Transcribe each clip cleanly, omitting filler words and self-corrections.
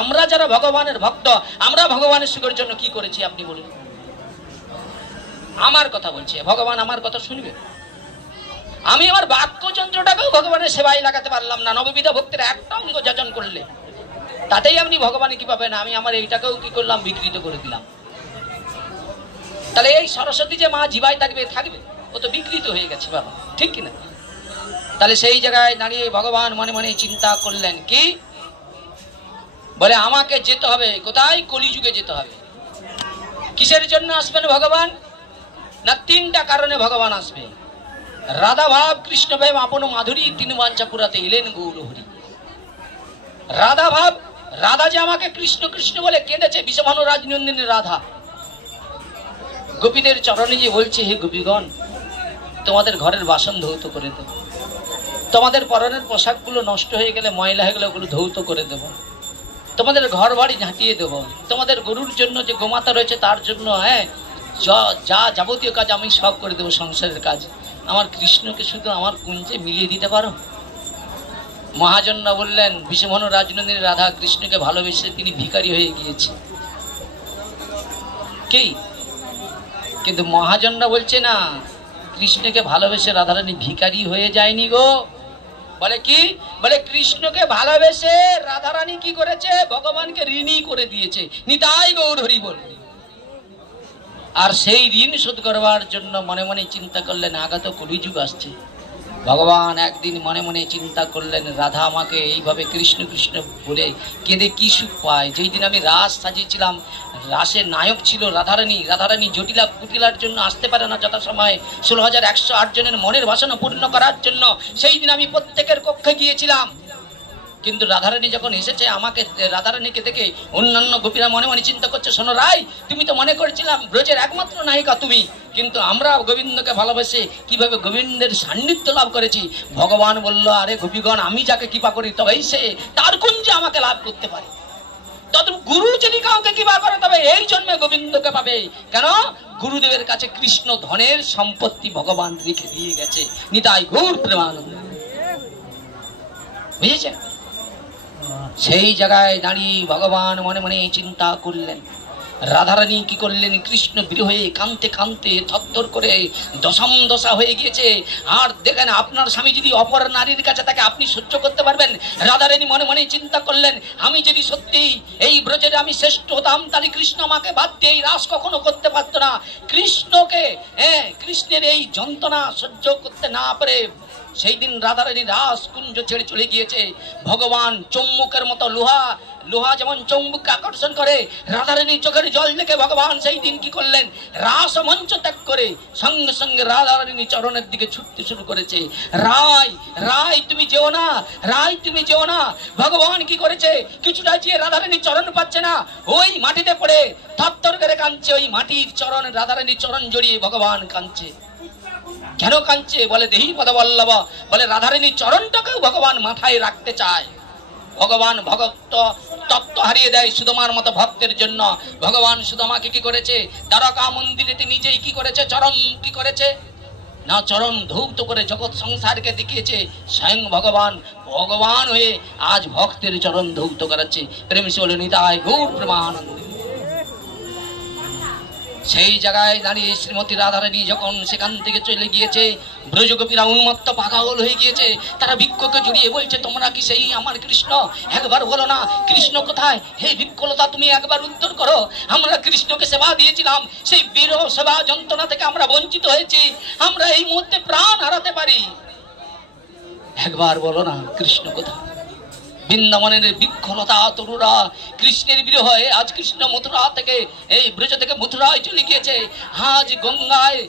আমরা যারা ভগবানের ভক্ত, আমরা ভগবানের সুখের জন্য কি করেছি আপনি বলুন? আমার কথা বলছে, ভগবান আমার কথা শুনবে? আমি আমার বাক্যযন্ত্রটাকেও ভগবানের সেবায় লাগাতে পারলাম না, নববিধা ভক্তির একটা অঙ্গ যাচন করলে তাতেই আপনি ভগবান কি পাবেন? আমি আমার এইটাকেও কি করলাম? বিকৃত করে দিলাম। তাহলে এই সরস্বতী যে মা জীবায় থাকবে, থাকবে, ও তো বিকৃত হয়ে গেছে বাবা, ঠিক কিনা? তাহলে সেই জায়গায় দাঁড়িয়ে ভগবান মনে মনে চিন্তা করলেন কি, বলে আমাকে যেতে হবে কোথায়? কলিযুগে যেতে হবে। কিসের জন্য আসবেন ভগবান? না, তিনটা কারণে ভগবান আসবে। রাধা ভাব কৃষ্ণ প্রেম আপন মাধুরী তিন বাঞ্ছা পুরাতে এলেন গৌর হরি। রাধা ভাব, রাধা যে আমাকে কৃষ্ণ কৃষ্ণ বলে কেঁদেছে, বিষভানু রাজনন্দিনী রাধা গোপীদের চরণে যে বলছে, হে গোপীগণ, তোমাদের ঘরের বাসন ধৌত করে দেব, তোমাদের পরনের পোশাকগুলো নষ্ট হয়ে গেলে, ময়লা হয়ে গেলে ওগুলো ধৌত করে দেব, তোমাদের ঘর বাড়ি ঝাঁটিয়ে দেব, তোমাদের গরুর জন্য যে গোমাতা রয়েছে তার জন্য যা যাবতীয় কাজ আমি সব করে দেবো, সংসারের কাজ। আমার কৃষ্ণকে শুধু আমার কুঞ্জে মিলিয়ে দিতে পারো? মহাজনরা বললেন, বিষভানু রাজনন্দিনী রাধা কৃষ্ণকে ভালোবেসে তিনি ভিখারি হয়ে গিয়েছে। কি? কিন্তু মহাজনরা বলছে না, কৃষ্ণকে ভালোবেসে রাধারানী ভিখারি হয়ে যায়নি গো। বলে কি? বলে কৃষ্ণকে ভালোবেসে রাধারানী কি করেছে? ভগবানকে ঋণী করে দিয়েছে। নিতাই গৌর হরি বল। আর সেই ঋণ শোধ করবার জন্য মনে মনে চিন্তা করলেন, আগত কলিযুগ আসছে। ভগবান একদিন মনে মনে চিন্তা করলেন, রাধা আমাকে এইভাবে কৃষ্ণ কৃষ্ণ বলে কেঁদে কি সুখ পায়। যেই দিন আমি রাস সাজিয়েছিলাম, রাসের নায়ক ছিল রাধারানী, রাধারানী জটিলা কুটিলার জন্য আসতে পারে না যথাসময়ে 16,108 জনের মনের বাসনা পূর্ণ করার জন্য সেই দিন আমি প্রত্যেকের কক্ষে গিয়েছিলাম। কিন্তু রাধারানী যখন এসেছে, আমাকে রাধারানীকে দেখে অন্যান্য গোপীরা মনে মনে চিন্তা করছে, শোনো রাই, তুমি তো মনে করেছিলাম ব্রজের একমাত্র নায়িকা তুমি, কিন্তু আমরা গোবিন্দকে ভালোবেসে কিভাবে গোবিন্দের সান্নিধ্য লাভ করেছি। ভগবান বলল, আরে গোপীগণ, আমি যাকে কৃপা করি তবেই সে তার কুঞ্জে আমাকে লাভ করতে পারে। তত গুরু যদি কাউকে কৃপা করে তবে এই জন্মে গোবিন্দকে পাবে। কেন? গুরুদেবের কাছে কৃষ্ণ ধনের সম্পত্তি ভগবান রেখে দিয়ে গেছে। নিতাই গৌর প্রেমানন্দ। বুঝেছেন? সেই জায়গায় দাঁড়িয়ে ভগবান মনে মনে চিন্তা করলেন। রাধারানী কি করলেন? কৃষ্ণ বিরহে কাঁদতে কাঁদতে থরথর করে দশম দশা হয়ে গিয়েছে। আর দেখেন, আপনার স্বামী যদি অপর নারীর কাছে থাকে, আপনি সহ্য করতে পারবেন? রাধারানী মনে মনে চিন্তা করলেন, আমি যদি সত্যি এই ব্রজের আমি শ্রেষ্ঠ হতাম, তাহলে কৃষ্ণ আমাকে বাদ দিয়ে এই রাস কখনো করতে পারত না। কৃষ্ণকে, কৃষ্ণের এই যন্ত্রণা সহ্য করতে না পারে সেই দিন রাধারানী রাস কুঞ্জ ছেড়ে চলে গিয়েছে। ভগবান চুম্বকের মতো লোহা যেমন চুম্বককে আকর্ষণ করে, রাধারানী চোখের জল দেখে ভগবান সেই দিন কি করলেন? রাস মঞ্চ ত্যাগ করে সঙ্গে সঙ্গে রাধারানী চরণের দিকে ছুটতে শুরু করেছে। রাই, রাই তুমি যেও না, রাই তুমি যেও না। ভগবান কি করেছে? কিছুটা চেয়ে রাধারানী চরণ পাচ্ছে না, ওই মাটিতে পড়ে থরথর করে কাঁদছে। ওই মাটির চরণ, রাধারানী চরণ জড়িয়ে ভগবান কাঁদছে। কেন কাঁদছে? বলে দেহি পদবল্লভ, বলে রাধারানীর চরণটাকেও ভগবান মাথায় রাখতে চায়। ভগবান ভক্ত তত্ত্ব হারিয়ে দেয় সুদামার মতো ভক্তের জন্য। ভগবান সুদামাকে কি করেছে? দ্বারকা মন্দিরেতে নিজেই কি করেছে? চরণ কি করেছে না, চরণ ধৌত করে জগৎ সংসারকে দেখিয়েছে। স্বয়ং ভগবান ভগবান হয়ে আজ ভক্তের চরণ ধৌত করাচ্ছে। প্রেম সে বলে নিতাই গৌর প্রেমানন্দ। সেই জায়গায় দাঁড়িয়ে শ্রীমতী রাধারানী যখন সেখান থেকে চলে গিয়েছে, ব্রজগোপীরা উন্মত্ত পাগল হয়ে গিয়েছে। তারা বৃক্ষকে জড়িয়ে বলছে, তোমরা কি সেই আমার কৃষ্ণ? একবার বলো না, কৃষ্ণ কোথায়? হে বিকলতা, তুমি একবার উত্তর করো। আমরা কৃষ্ণকে সেবা দিয়েছিলাম, সেই বিরহ সেবা যন্ত্রণা থেকে আমরা বঞ্চিত হয়েছি। আমরা এই মুহূর্তে প্রাণ হারাতে পারি। একবার বলো না, কৃষ্ণ কোথায়? বৃন্দাবনের বিক্ষলতা তরুরা কৃষ্ণের বিরহে আজ কৃষ্ণ মথুরা থেকে, এই ব্রজ থেকে মথুরায় চলে গিয়েছে। আজ গঙ্গায়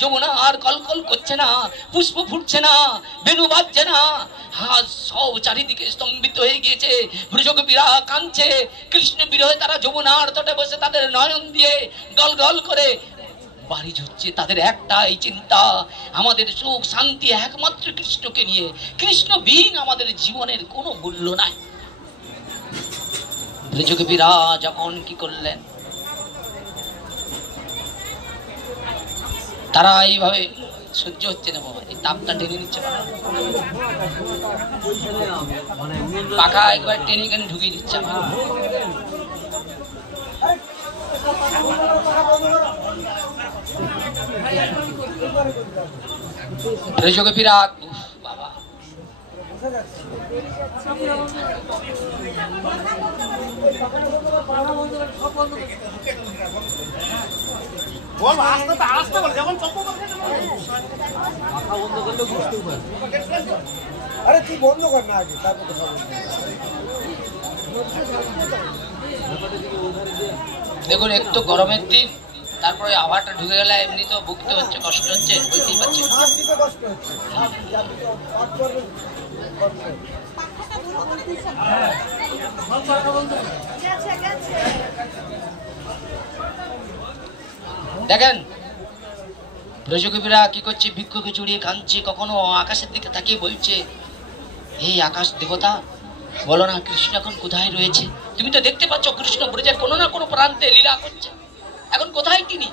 যমুনা আর কলকল করছে না, পুষ্প ফুটছে না, বেণু বাজছে না। আজ সব চারিদিকে স্তম্ভিত হয়ে গিয়েছে। ব্রজগোপীরা কাঁদছে কৃষ্ণ বিরহে। তারা যমুনার তটে বসে তাদের নয়ন দিয়ে গল গল করে বাড়ি ঝুঁকছে। তাদের একটাই চিন্তা, আমাদের সুখ শান্তি একমাত্র কৃষ্ণকে নিয়ে। কৃষ্ণ বিহীন আমাদের জীবনের কোনো মূল্য নাই। ব্রজগোপীরা যখন কি করলেন, তারা এইভাবে সহ্য হচ্ছে না বাবা, এই তাপটা টেনে নিচ্ছে বাবা। পাখা একবার টেনে এখানে ঢুকিয়ে দিচ্ছে আমার। প্রযোগে বিরাট বাবা, আরে তুই বন্ধ কর না আগে, তারপর দেখুন একটু গরমের দিন, তারপরে আবহাওয়াটা ঢুকে গেলে এমনি তো ভুগতে হচ্ছে, কষ্ট হচ্ছে, বুঝতেই পারছি। কষ্ট হচ্ছে। দেখেন ব্রজকবিরা কি করছে, বৃক্ষকে জড়িয়ে কাঁদছে, কখনো আকাশের দিকে তাকিয়ে বলছে, এই আকাশ দেবতা বলো না কৃষ্ণ এখন কোথায় রয়েছে? তুমি তো দেখতে পাচ্ছ কৃষ্ণ ব্রজের কোনো না কোনো প্রান্তে লীলা করছে, এখন কোথায় তিনি?